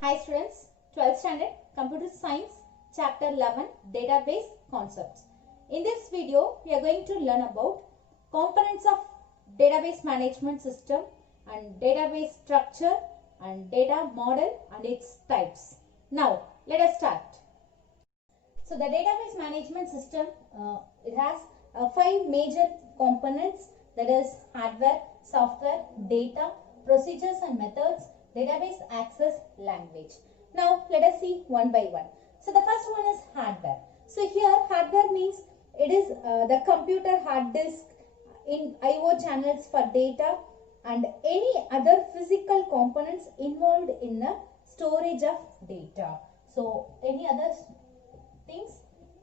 Hi students, 12th standard Computer Science Chapter 11 Database Concepts. In this video, we are going to learn about components of database management system and database structure and data model and its types. Now, let us start. So, the database management system, it has 5 major components, that is hardware, software, data, procedures and methods, database access language. Now let us see one by one. So the first one is hardware. So here hardware means it is the computer hard disk in I/O channels for data and any other physical components involved in the storage of data. So any other things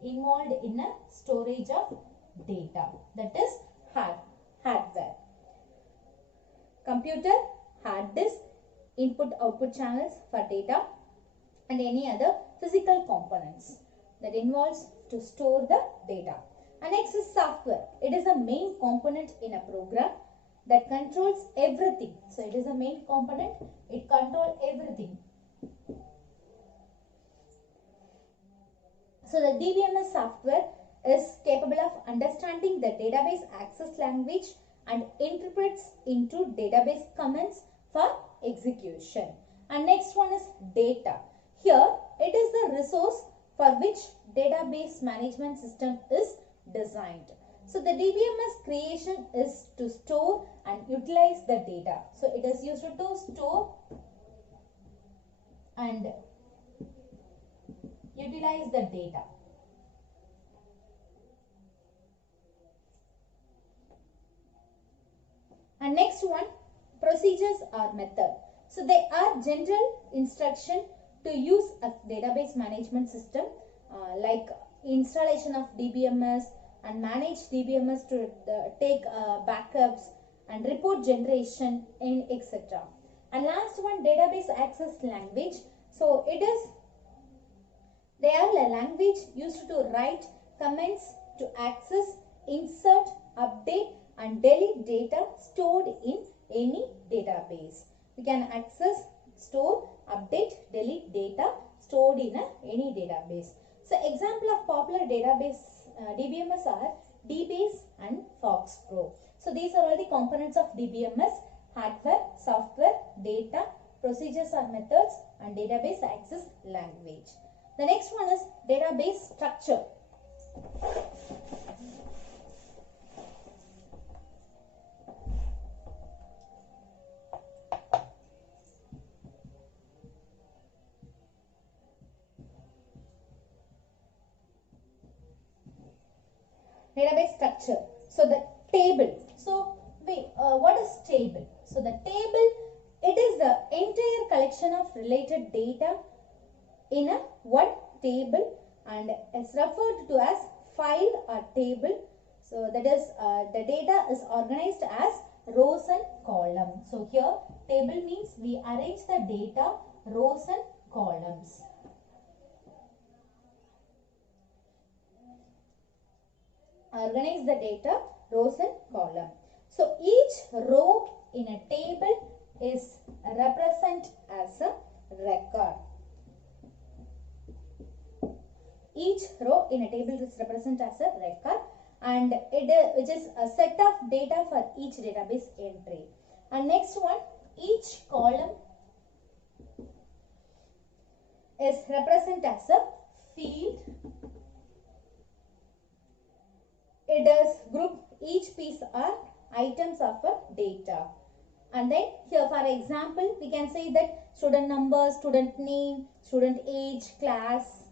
involved in a storage of data, that is hardware. Computer, hard disk, input output channels for data and any other physical components that involves to store the data. And next is software. It is a main component in a program that controls everything. So it is a main component, it controls everything. So the DBMS software is capable of understanding the database access language and interprets into database commands for execution. And next one is data. Here it is the resource for which database management system is designed. So the DBMS creation is to store and utilize the data. So it is used to store and utilize the data. And next one, procedures or method. So they are general instruction to use a database management system like installation of DBMS and manage DBMS to take backups and report generation and etc. And last one, database access language. So they are a language used to write commands to access, insert, update and delete data stored in any database. We can access, store, update, delete data stored in any database. So example of popular database DBMS are DBase and FoxPro. So these are all the components of DBMS: hardware, software, data, procedures or methods and database access language. The next one is database structure. Database structure. So the table. So what is table? So the table, it is the entire collection of related data in a one table and is referred to as file or table. So that is the data is organized as rows and columns. So here table means we arrange the data rows and columns. Organize the data rows and column. So each row in a table is represented as a record. Each row in a table is represented as a record and which is a set of data for each database entry. And next one, each column is represented as a field. It does group each piece are items of a data. And then here for example, we can say that student number, student name, student age, class,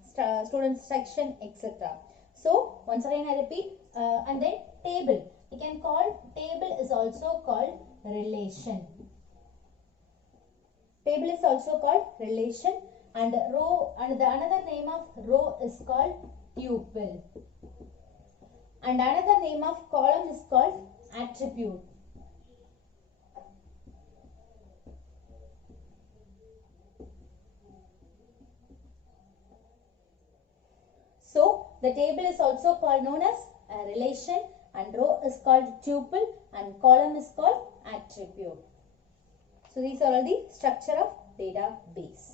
student section, etc. So once again I repeat, and then table. We can call table is also called relation. Table is also called relation and row, and the another name of row is called tuple. And another name of column is called attribute. So the table is also called known as a relation and row is called tuple and column is called attribute. So these are all the structure of database.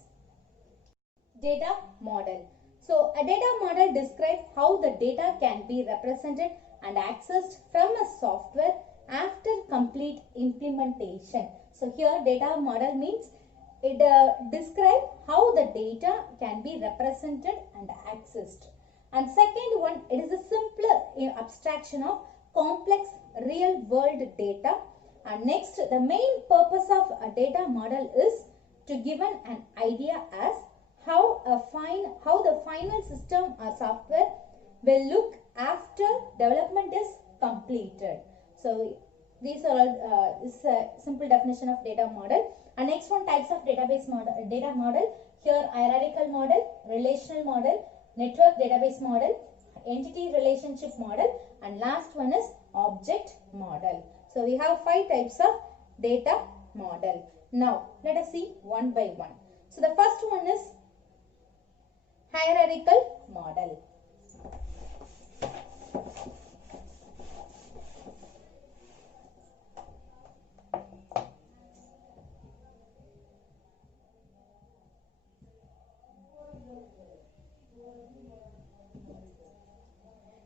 Data model. So a data model describes how the data can be represented and accessed from a software after complete implementation. So here data model means it describes how the data can be represented and accessed. And second one, it is a simpler abstraction of complex real world data. And next, the main purpose of a data model is to give an idea as how the final system or software will look after development is completed. So these are all this is a simple definition of data model. And next one, types of database model, data model. Here hierarchical model, relational model, network database model, entity relationship model, and last one is object model. So we have 5 types of data model. Now let us see one by one. So the first one is hierarchical model.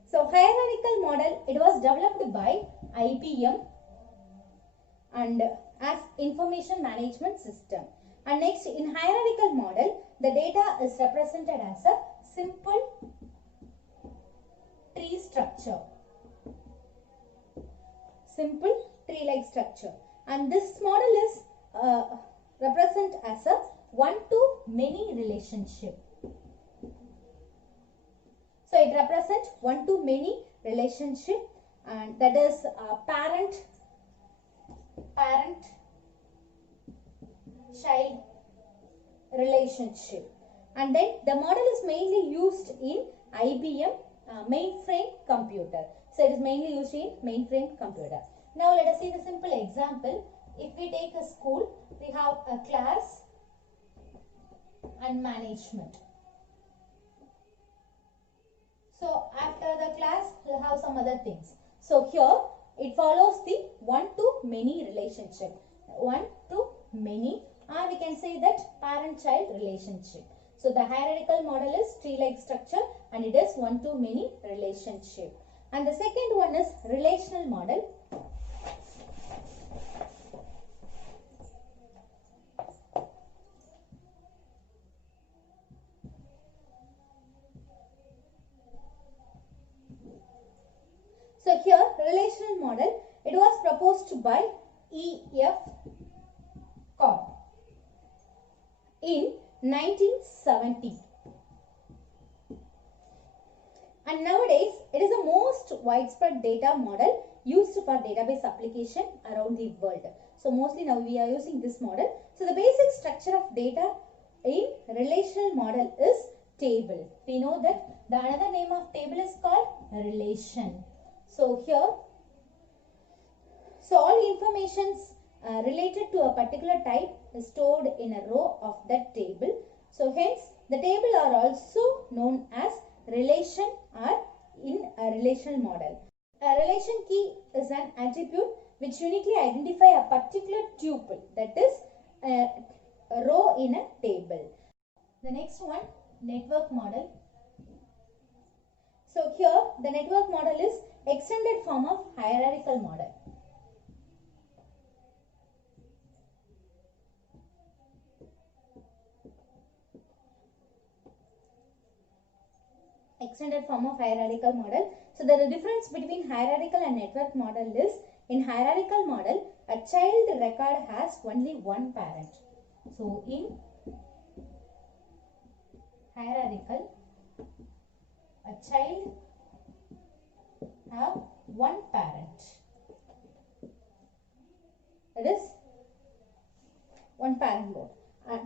So hierarchical model, it was developed by IBM and as information management system. And next, in hierarchical model, the data is represented as a simple tree structure. Simple tree-like structure. And this model is represented as a one-to-many relationship. So it represents one-to-many relationship, and that is parent-child relationship. And then the model is mainly used in IBM mainframe computer. So it is mainly used in mainframe computer. Now let us see the simple example. If we take a school, we have a class and management. So after the class, we'll have some other things. So here it follows the one-to-many relationship. One-to-many, or we can say that parent-child relationship. So the hierarchical model is tree-like structure and it is one-to-many relationship. And the second one is relational model. So here relational model, it was proposed by E.F. Cobb in 1970. And nowadays it is the most widespread data model used for database application around the world. So mostly now we are using this model. So the basic structure of data in relational model is table. We know that the another name of table is called relation. So here, so all informations related to a particular type is stored in a row of that table. So hence the table are also known as relation or in a relational model. A relation key is an attribute which uniquely identify a particular tuple, that is a row in a table. The next one, network model. So here the network model is extended form of hierarchical model. Extended form of hierarchical model. So the difference between hierarchical and network model is, in hierarchical model, a child record has only one parent. So in hierarchical, a child have one parent. That is one parent mode.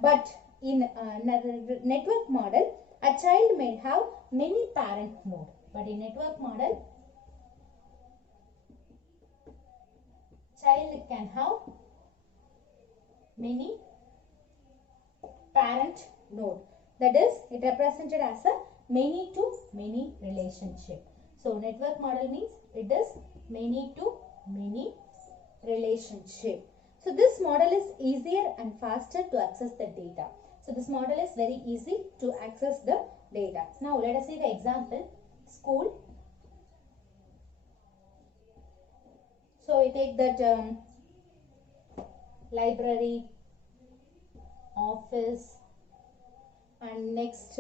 But in network model, a child may have many parent node. But in network model, child can have many parent node. That is, it represented as a many to many relationship. So network model means it is many to many relationship. So this model is easier and faster to access the data. So this model is very easy to access the data. Now let us see the example. School. So we take that library, office, and next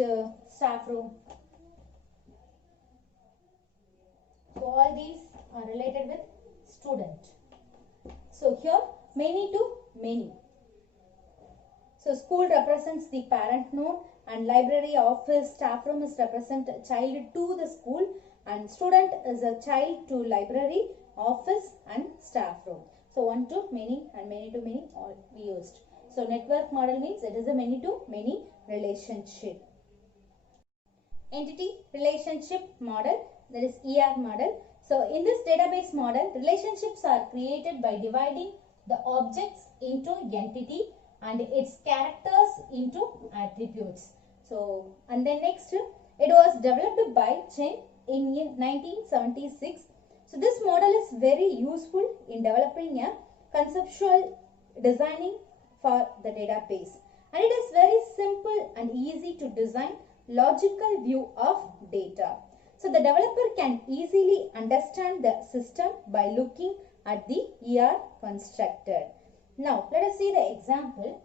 staff room. So all these are related with student. So here many to many. So school represents the parent node, and library, office, staff room is represent child to the school, and student is a child to library, office and staff room. So one to many and many to many all we used. So network model means it is a many to many relationship. Entity relationship model, that is ER model. So in this database model, relationships are created by dividing the objects into entity and its characters into attributes. So, and then next, it was developed by Chen in 1976. So this model is very useful in developing a conceptual designing for the database, and it is very simple and easy to design logical view of data. So the developer can easily understand the system by looking at the ER constructor. Now let us see the example.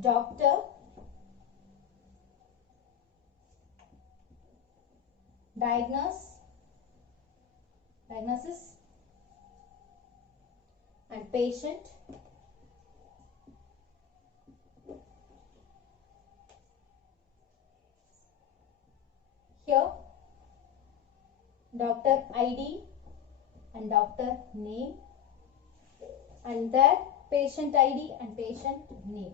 Doctor, diagnosis and patient. Here doctor ID and doctor name, and that patient ID and patient name.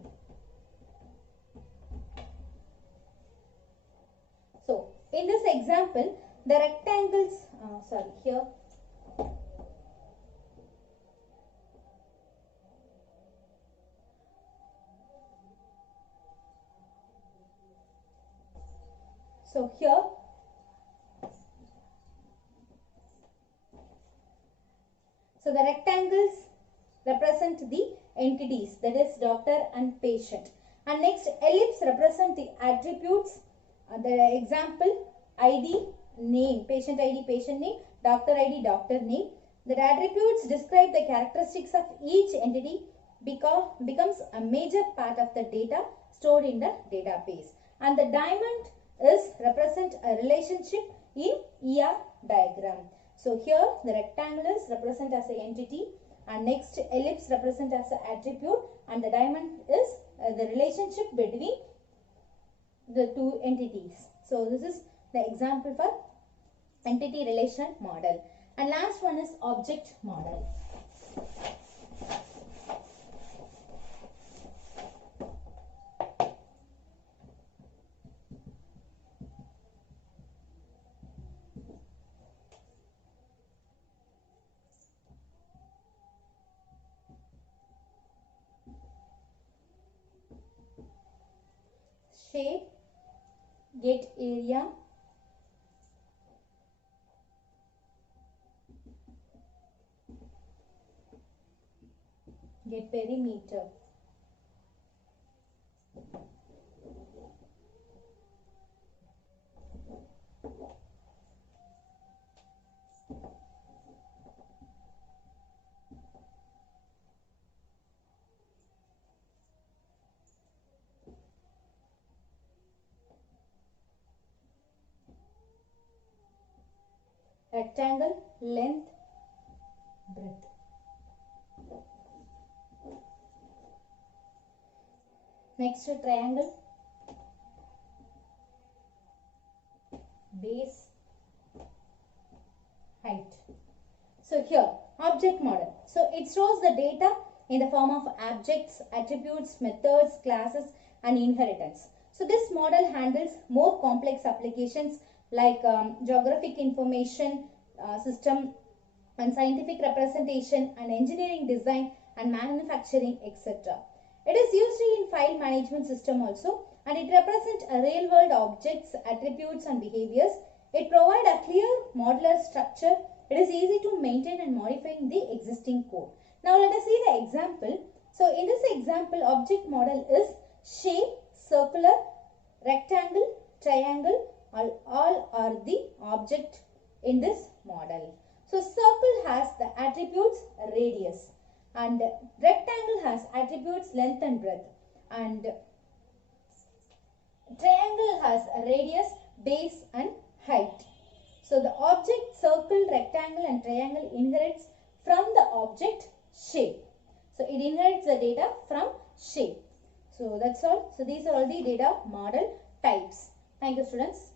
So in this example, the rectangles, here so here so the rectangles represent the entities, that is doctor and patient, and next ellipse represent the attributes. The example ID, name, patient ID, patient name, doctor ID, doctor name. The attributes describe the characteristics of each entity becomes a major part of the data stored in the database. And the diamond is represent a relationship in ER diagram. So here the rectangles represent as an entity, and next ellipse represent as an attribute, and the diamond is the relationship between the two entities. So this is the example for entity relation model. And last one is object model. Shape, get area, get perimeter. Rectangle, length, breadth. Next triangle, base, height. So here object model. So it shows the data in the form of objects, attributes, methods, classes and inheritance. So this model handles more complex applications like geographic information system and scientific representation and engineering design and manufacturing, etc. It is used in file management system also, and it represents a real world objects, attributes and behaviors. It provides a clear modular structure. It is easy to maintain and modify the existing code. Now let us see the example. So in this example, object model is shape, circular, rectangle, triangle, all are the object in this model. So circle has the attributes radius and rectangle has attributes length and breadth, and triangle has radius, base and height. So the object circle, rectangle and triangle inherits from the object shape. So it inherits the data from shape. So that's all. So these are all the data model types. Thank you, students.